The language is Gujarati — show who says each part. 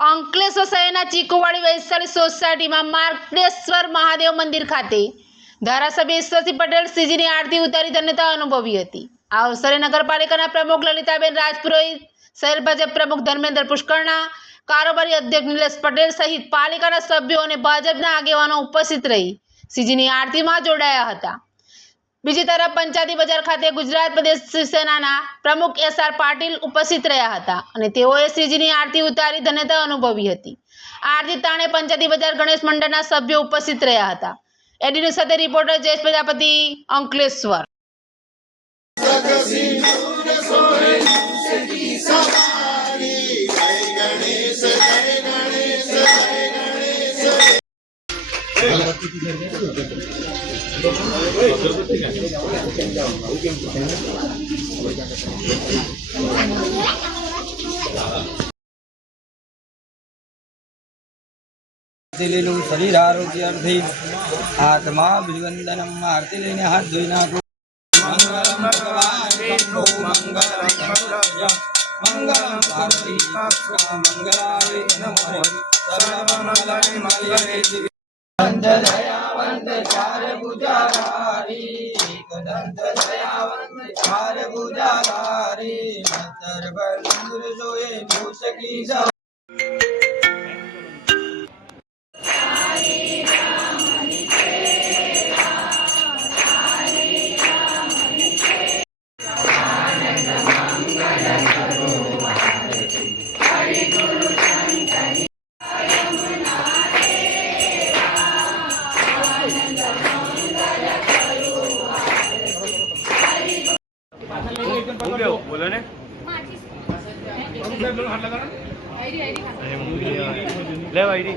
Speaker 1: અંકલેશ્વર શહેરના ચીકુવાડી વૈશાલી સોસાયટીમાં માર્ગેશ્વર મહાદેવ મંદિર ખાતે ધારાસભ્ય ઈશ્વરસિંહ પટેલ શ્રીજીની આરતી ઉતારી ધન્યતા અનુભવી હતી. આ અવસરે નગરપાલિકાના પ્રમુખ લલિતાબેન રાજપુરોહિત, શહેર ભાજપ પ્રમુખ ધર્મેન્દ્ર પુષ્કરણા, કારોબારી અધ્યક્ષ નિલેશ પટેલ સહિત પાલિકાના સભ્યો અને ભાજપના આગેવાનો ઉપસ્થિત રહી શ્રીજીની આરતીમાં જોડાયા હતા. બીજી તરફ પંચાયતી બજાર ખાતે ગુજરાત પ્રદેશ શિવસેનાના પ્રમુખ એસ આર પાટીલ ઉપસ્થિત રહ્યા હતા અને તેઓએ શ્રીજીની આરતી ઉતારી ધન્યતા અનુભવી હતી. આરતી તાણે પંચાયતી બજાર ગણેશ મંડળના સભ્યો ઉપસ્થિત રહ્યા હતા. એડીની સાથે રિપોર્ટર જયેશ પ્રજાપતિ, અંકલેશ્વર.
Speaker 2: આરતી શરીર આરોગ્ય અર્થી હાથમાં બિલવંદનમ આરતી લઈને હાથ ધોઈ નાખું. મંગલમ મંગલમ પુષ્પા મંગલાય નમો. સર્વમંગલ મંગલે દંત દયાવંત ચાર ભુજાધારી દંત દયાવંત ચાર ભુજાધારી નતર બંધુર સોએ મૂષકી
Speaker 3: બોલો ને. લેવા આઈડી